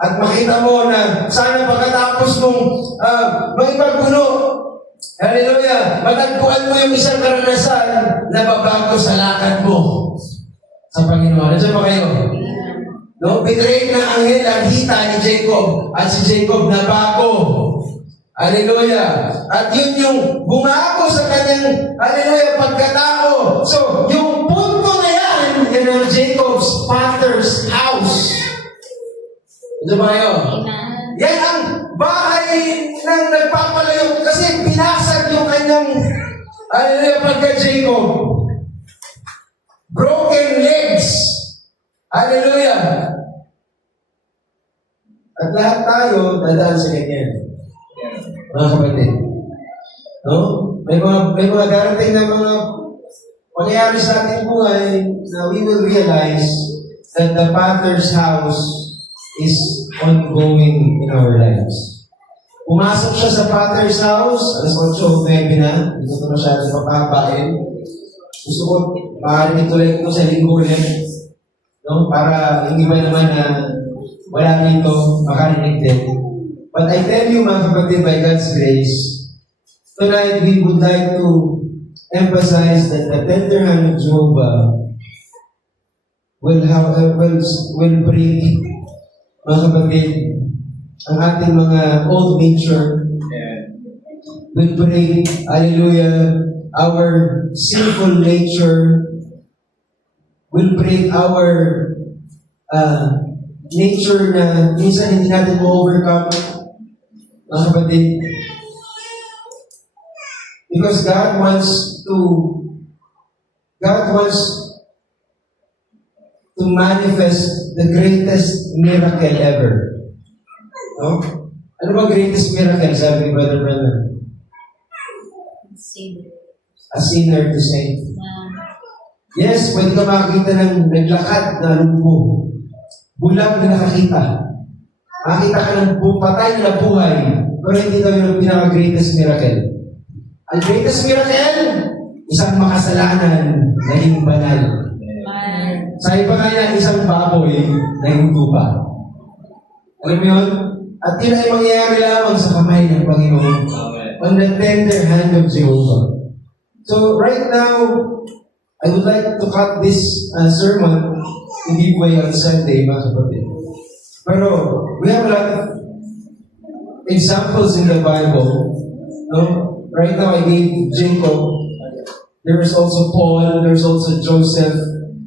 At makita mo na sana pagkatapos mong makipagpuno, hallelujah, matagpuan mo yung isang karanasan na babago sa lakad mo sa Panginoon. Nandiyan ba kayo? No? Betrayed ng anghel ang hita ni Jacob at si Jacob nabago. Hallelujah. At yun yung bumago sa kanyang, hallelujah, pagkatao. So, yung punto na yan ang Jacob's father's house. Ito ba yun? Amen. Yan ang bahay ng nagpapalayo kasi pinasag yung kanyang, hallelujah, pagka-Jacob. Broken legs. Hallelujah. At lahat tayo dadaan sa ganyan. Mga kapatid. No? May mga darating na mga pangyayari sa ating buhay na we will realize that the Father's house is ongoing in our lives. Pumasok siya sa Father's house, alas 8:09 na, hindi ko masyado papapain. Gusto ko, maaaring ituloy ko sa linggo ulit. No? Para yung iba naman na wala dito, makarinig din. But I tell you, mga kapatid, by God's grace, tonight we would like to emphasize that the tender hand of Jehovah will break, mga kapatid, ang ating mga old nature, will break, hallelujah, our sinful nature, will break our nature na minsan hindi natin ma-overcome, mga kapatid. Because God wants to manifest the greatest miracle ever. No? Ano ba greatest miracle, sabi ni Brother Brother? Sing. A sinner to save. Amen. Yes, pwede ka makakita ng naglakad na lumpo. Bulag na nakakita. Makita ka ng patay na buhay, pero hindi daw yun ang pinaka-greatest miracle. Ang greatest miracle, isang makasalanan naging banal. Amen. Sa iba nga yan, isang baboy naging tupa. Alam mo yun? At yun ay mangyayari lamang sa kamay ng Panginoon. Amen. On the tender hand of Jehovah. So right now, I would like to cut this sermon to give way on Sunday, mga kapatid. Pero we have a lot of examples in the Bible. No? Right now, I gave Jacob. There is also Paul. There is also Joseph.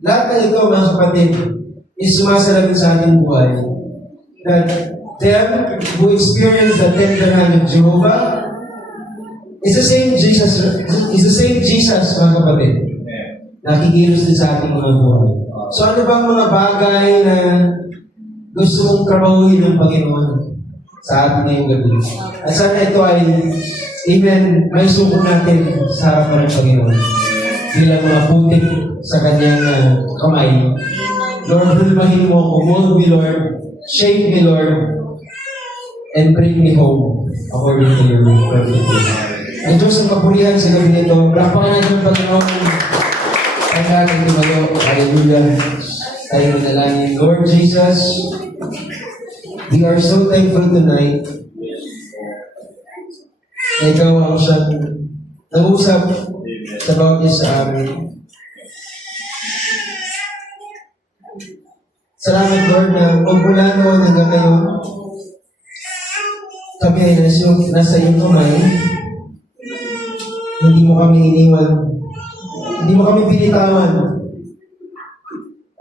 Lahat ng ito, mga kapatid, is sumasalamin sa ating buhay. That them who experience the tender hand of Jehovah is the same Jesus, mga kapatid. Amen. Nakikilos din sa ating mga buhay. So ano bang mga bagay na gusto mong trabahuhin ng Panginoon sa ating ngayong gabi? At sana ito ay, amen, may suko natin sa harapan ng Panginoon. Bilang mga putik sa kanyang kamay. Lord, hulmahin mo ako. Mold me, Lord. Shape me, Lord. And bring me home according to your perfect will. Ang Diyos ang kapurihan sa gabi nito. Lakpakan natin ang Panginoon. Ang natin tumayo. Hallelujah. Tayo manalangin. Lord Jesus, we are so thankful tonight na ikaw ang siyang nag-usap sa bawat isa sa amin. Salamat, Lord, na magmula noon hanggang ngayon, kami ay nasa iyong kamay. Hindi mo kami iniwan. Hindi mo kami pinitawan.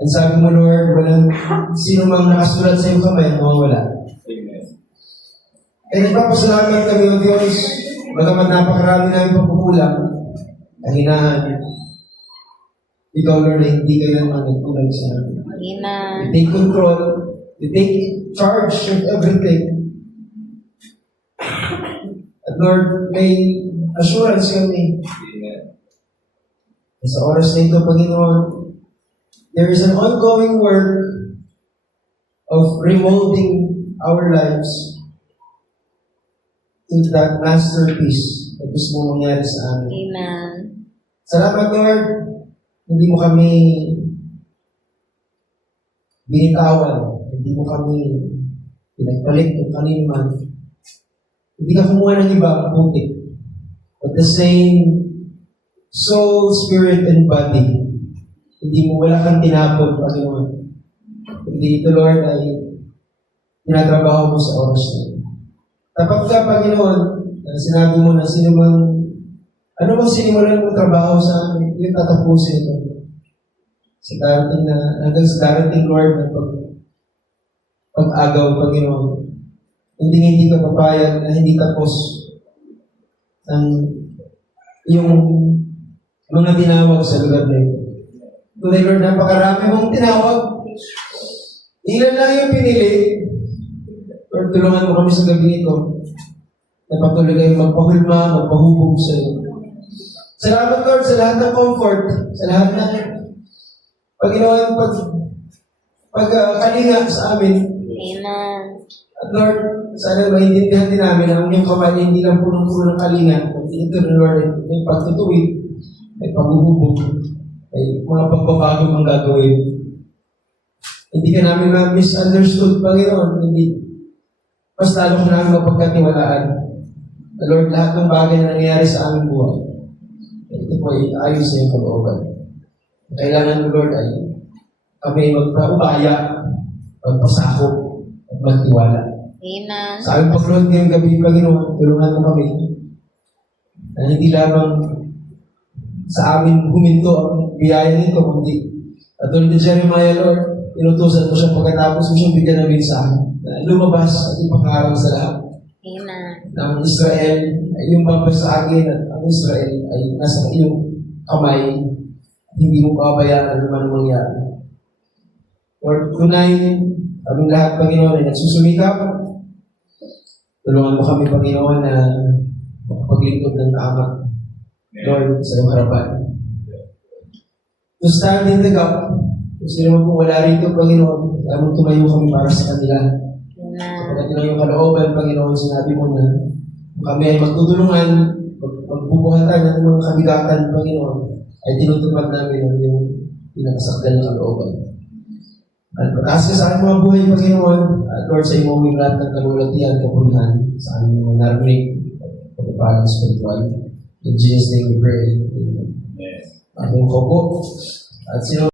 At sabi mo, Lord, walang sino mang nakasulat sa iyong kamay, mawawala. Amen. Kaya nagpapasalamat kami, O Diyos, bagamat napakarami namin pagkukulang, kahinahan. Ikaw, Lord, ay hindi kayo naman nagkulang sa amin. Amen. You take control, you take charge of everything. At Lord, may assurance kami Amen. na sa oras na ito, Panginoon, there is an ongoing work of remolding our lives into that masterpiece na gusto mo mangyari sa amin. Amen. Salamat, Lord, hindi mo kami binitawan, hindi mo kami pinagpalit kung kanino man. Hindi ka kumuha ng iba ang putik. But the same soul, spirit, and body. Hindi mo wala kang tinapon, Panginoon. Hindi ito, Lord, ay tinatrabaho mo sa oras na ito. Tapat ka, Panginoon, na sinabi mo na sino mang, ano bang sinimulan mong trabaho sa amin, yung tatapusin ito. Sa darating na, hanggang sa darating, Lord, na pag-agaw, Panginoon. Hindi ka papayag na hindi tapos ang iyong mga tinawag sa lugar na ito. Tunay, Lord, napakarami mong tinawag. Ilan lang yung pinili. Lord, tulungan mo kami sa gabi nito na patuloy kayong magpahulma, magpahubog sa iyo. Salamat, Lord, sa lahat ng comfort, sa lahat ng Panginoon, pagkalinga sa amin. Amen. At Lord, sana maintindihan din namin ang iyong kamay hindi lang punong-puno ng kalinga. Kundi ito, Lord, may pagtutuwid, may paghuhubog, may mga pagbabago ang gagawin. Hindi ka namin ma-misunderstood, Panginoon. Hindi. Mas lalo ka namin mapagkatiwalaan. Lord, lahat ng bagay na nangyayari sa aming buhay, ito po ay ayos sa iyong kalooban. Kailangan, Lord, ay kami magpaubaya, magpasakop, at magtiwala. Amen. Sa aming pagluhod ngayong gabi, Panginoon, tulungan mo kami na hindi lamang sa amin huminto ang biyaya nito, kundi at tulad ni Jeremiah, Lord, inutusan mo siya pagkatapos mo siyang bigyan ng mensahe na lumabas at ipakarang sa lahat Amen. ng Israel ay yung babay sa akin at ang Israel ay nasa iyong kamay at hindi mo pabayaan ano man mangyari. Lord, tunay kaming lahat, Panginoon, ay nagsusumikap. Tulungan mo kami, Panginoon, na makapaglingkod ng tama. Lord, sa iyong harapan. To stand in the gap, kung sino man kung wala rito, Panginoon, lamang tumayo kami para sa kanila. Amen. pagkat yun ang iyong kalooban, Panginoon, sinabi mo na kami ay magtutulungan, magbubuhatan ng mga kabigatan, Panginoon, ay tinutupad namin ang iyong pinakasakdal na kalooban. At pataas ka sa aming mga buhay, Panginoon, at Lord, sa iyong mga lahat ng kalulatian, kapurihan, sa aming mga narinig, pagpapalang spiritual. In Jesus' name we pray. Amen. Ating ko po. At sino